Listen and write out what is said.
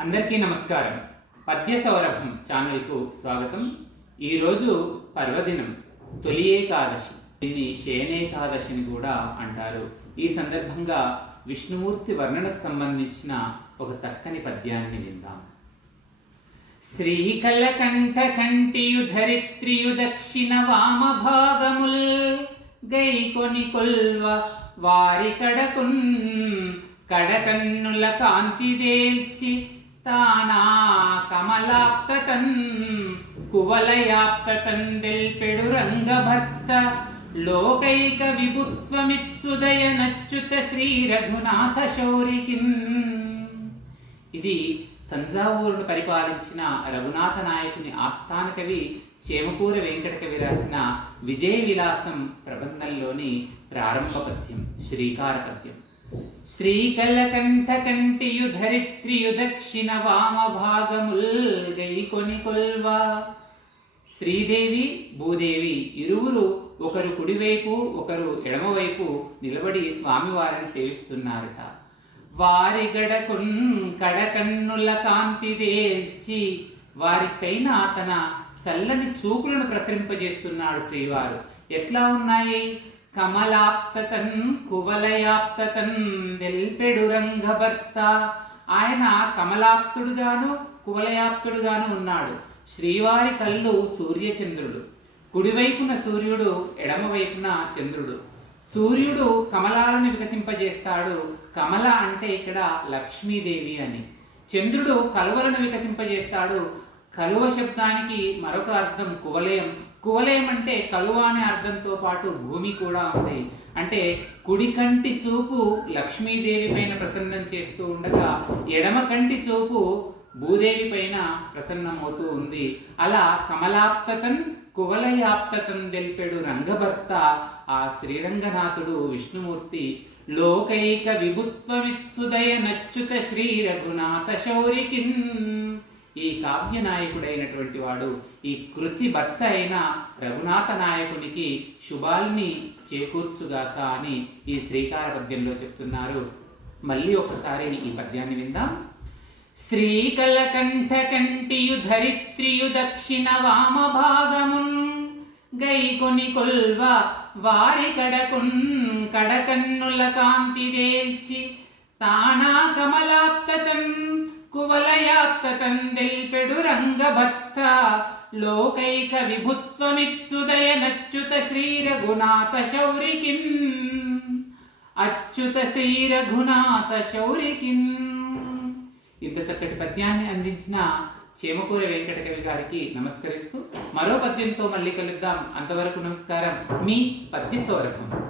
అందరికీ నమస్కారం. పద్య సౌరభం ఛానల్కు స్వాగతం. ఈరోజు పర్వదినం, తొలి ఏకాదశి. దీన్ని శయనేకాదశిని కూడా అంటారు. ఈ సందర్భంగా విష్ణుమూర్తి వర్ణనకు సంబంధించిన ఒక చక్కని పద్యాన్ని విందాం. శ్రీకలకంఠ కంఠియు ధరిత్రియు దక్షిణ వామ భాగముల్ గైకొని కొల్వ వారి కడకున్ కడకన్నుల కాంతి దేల్చి తానా కమలాప్తతన్ కువలయాప్తతన్ దెల్పెడు రంగభర్త లోకైక విభుత్వమిచ్చుదయ నచ్యుత శ్రీ రఘునాథ శౌరికిన్. ఇది తంజావూరును పరిపాలించిన రఘునాథ నాయకుని ఆస్థాన కవి చేమకూర వెంకట కవి రాసిన విజయ విలాసం ప్రబంధంలోని ప్రారంభ పద్యం, శ్రీకార పద్యం. శ్రీకలకంఠ కంఠియు ధరిత్రియు దక్షిణ వామ భాగముల్ గైకొని కొల్వా. శ్రీదేవి భూదేవి ఇరువురు ఒకరు కుడివైపు ఒకరు ఎడమవైపు నిలబడి స్వామివారిని సేవిస్తున్నారట. వారి గడకున్ కడకన్నుల కాంతి దేల్చి, వారిపైన తన చల్లని చూపులను ప్రసరింపజేస్తున్నాడు శ్రీవారు. ఎట్లా ఉన్నాయి? కమలాప్తతన్ కువలయాప్తతన్ దెల్పెడు రంగభర్త. ఆయన కమలాప్తుడుగాను కువలయాప్తుడుగాను ఉన్నాడు. శ్రీవారి కళ్ళు సూర్యచంద్రుడు, కుడివైపున సూర్యుడు, ఎడమవైపున చంద్రుడు. సూర్యుడు కమలాలను వికసింపజేస్తాడు. కమల అంటే ఇక్కడ లక్ష్మీదేవి అని. చంద్రుడు కలువలను వికసింపజేస్తాడు. కలువ శబ్దానికి మరొక అర్థం కువలయం. కువలయం అంటే కలువ అనే అర్థంతో పాటు భూమి కూడా ఉంది. అంటే కుడి కంటి చూపు లక్ష్మీదేవి పైన ప్రసన్నం చేస్తూ ఉండగా ఎడమ కంటి చూపు భూదేవి పైన ప్రసన్నమవుతూ ఉంది. అలా కమలాప్తతన్ కువలయాప్తతన్ దెల్పెడు రంగభర్త ఆ శ్రీరంగనాథుడు విష్ణుమూర్తి లోకైక విభుత్వమిచ్చుదయ నచ్యుత శ్రీ రఘునాథ శౌరికిన్. ఈ కావ్య నాయకుడైనటువంటి వాడు, ఈ కృతి భర్త అయిన రఘునాథ నాయకునికి శుభాల్ని చేకూర్చుగాక అని ఈ శ్రీకార పద్యంలో చెప్తున్నారు. మళ్ళీ ఒకసారి ఈ పద్యాన్ని విందాం. శ్రీకలకంఠ కంఠియు ధరిత్రియు దక్షిణ వామ భాగమున్ గైకొని కొల్వ వారి కడకున్ కడకన్నుల కాంతి దేల్చి తానా కమలాప్తతన్ కువలయాప్తతన్ దెల్పెడు రంగభర్త లోకైక విభుత్వమిచ్చుదయ నచ్యుత శ్రీ రఘునాథ శౌరికిన్. అచ్యుత శ్రీ రఘునాథ శౌరికిన్. ఇంత చక్కటి పద్యాన్ని అందించిన చేమకూర వెంకట కవి గారికి నమస్కరిస్తూ మరో పద్యంతో మళ్ళీ కలుద్దాం. అంతవరకు నమస్కారం. మీ పద్య సౌరభం.